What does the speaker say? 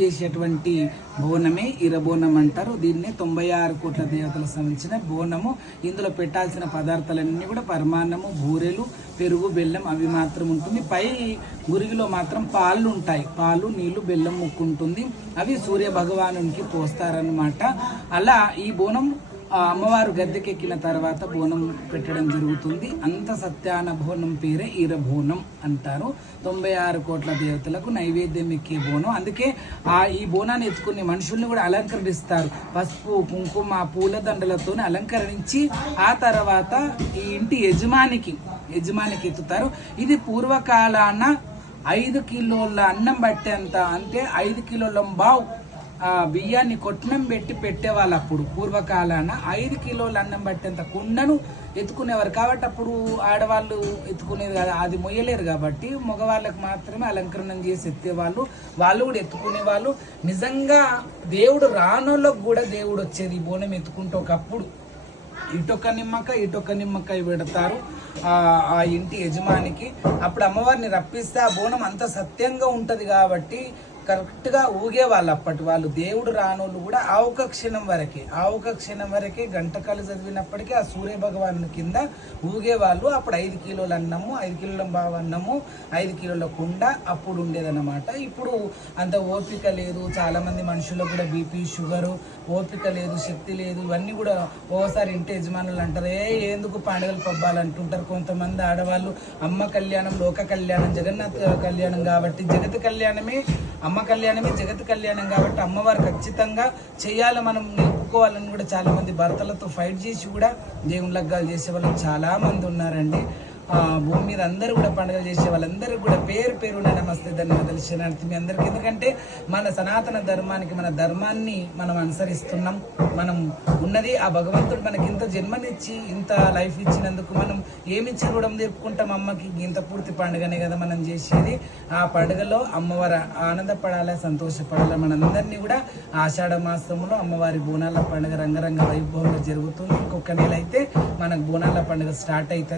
చేసేటువంటి బోనమే ఇరబోనం అంటారు. దీన్ని 96 కోట్ల దేవతలకు సంబంధించిన బోనము. ఇందులో పెట్టాల్సిన పదార్థాలన్నీ కూడా పరమాన్నము, బూరెలు, పెరుగు, బెల్లం అవి మాత్రం ఉంటుంది. పై గురిగిలో మాత్రం పాలు ఉంటాయి. పాలు, నీళ్లు, బెల్లం ముక్కు ఉంటుంది. అవి సూర్య భగవానునికి పోస్తారనమాట. అలా ఈ బోనం అమ్మవారు గద్దెకెక్కిన తర్వాత బోనం పెట్టడం జరుగుతుంది. అంత సత్యాన బోనం పేరే ఈరబోనం అంటారు. 96 కోట్ల దేవతలకు నైవేద్యం ఎక్కే బోనం. అందుకే ఈ బోనాన్ని ఎత్తుకునే మనుషుల్ని కూడా అలంకరిస్తారు. పసుపు, కుంకుమ, పూలదండలతో అలంకరించి ఆ తర్వాత ఈ ఇంటి యజమానికి ఎత్తుతారు. ఇది పూర్వకాలాన 5 కిలోల అన్నం పట్టేంత, అంటే 5 కిలోల బావు బియ్యాన్ని కొట్నం పెట్టి పెట్టేవాళ్ళు. అప్పుడు పూర్వకాలాన 5 కిలోల అన్నం పట్టేంత కుండను ఎత్తుకునేవారు. కాబట్టి అప్పుడు ఆడవాళ్ళు ఎత్తుకునేది కదా, అది మొయ్యలేరు. కాబట్టి మగవాళ్ళకు మాత్రమే అలంకరణం చేసి ఎత్తేవాళ్ళు. వాళ్ళు కూడా ఎత్తుకునేవాళ్ళు. నిజంగా దేవుడు రానోళ్ళకు కూడా దేవుడు వచ్చేది ఈ బోనం ఎత్తుకుంటూ. ఒకప్పుడు ఇటొక నిమ్మకాయ పెడతారు ఆ ఇంటి యజమానికి. అప్పుడు అమ్మవారిని రప్పిస్తే ఆ బోనం అంత సత్యంగా ఉంటది కాబట్టి కరెక్ట్గా ఊగేవాళ్ళు అప్పటి వాళ్ళు. దేవుడు రానోళ్ళు కూడా ఆ ఒక క్షణం వరకే గంటకాలు చదివినప్పటికీ ఆ సూర్య భగవాను కింద ఊగేవాళ్ళు. అప్పుడు 5 కిలోల అన్నము, 5 కిలోల బావ అన్నము, 5 కిలోల కుండ అప్పుడు ఉండేదన్నమాట. ఇప్పుడు అంత ఓపిక లేదు. చాలా మంది మనుషులకు కూడా బీపీ, షుగరు, ఓపిక లేదు, శక్తి లేదు. ఇవన్నీ కూడా ఓసారి ఇంటి యజమానులు అంటారు, ఎందుకు పండుగలు పబ్బాలు అంటుంటారు. కొంతమంది ఆడవాళ్ళు అమ్మ కళ్యాణం, లోక కళ్యాణం, జగన్నాథ్ కళ్యాణం కాబట్టి జగత్ కళ్యాణమే, అమ్మ కళ్యాణమే జగత్ కళ్యాణం కాబట్టి అమ్మవారు ఖచ్చితంగా చేయాలి, మనం నిలుపుకోవాలని కూడా చాలా మంది భర్తలతో ఫైట్ చేసి కూడా దేవుని లగ్గాలు చేసే వాళ్ళు చాలా మంది ఉన్నారండి. భూమి మీద అందరూ కూడా పండుగలు చేసే వాళ్ళందరూ కూడా పేరు పేరున నమస్తే, ధన్యవాదాలు, శరణార్థి మీ అందరికీ. ఎందుకంటే మన సనాతన ధర్మానికి, మన ధర్మాన్ని మనం అనుసరిస్తున్నాం. మనం ఉన్నది ఆ భగవంతుడు మనకి ఇంత జన్మనిచ్చి ఇంత లైఫ్ ఇచ్చినందుకు మనం ఏమిచ్చి రుణం చెప్పుకుంటాం అమ్మకి. ఇంత పూర్తి పండుగనే కదా మనం చేసేది. ఆ పండుగలో అమ్మవారు ఆనందపడాలి, సంతోషపడాలి. మనందరినీ కూడా ఆషాఢ మాసంలో అమ్మవారి బోనాల పండుగ రంగరంగ వైభవంగా జరుగుతుంది. ఇంకొక నెల అయితే మనకు బోనాల పండుగ స్టార్ట్ అవుతుంది.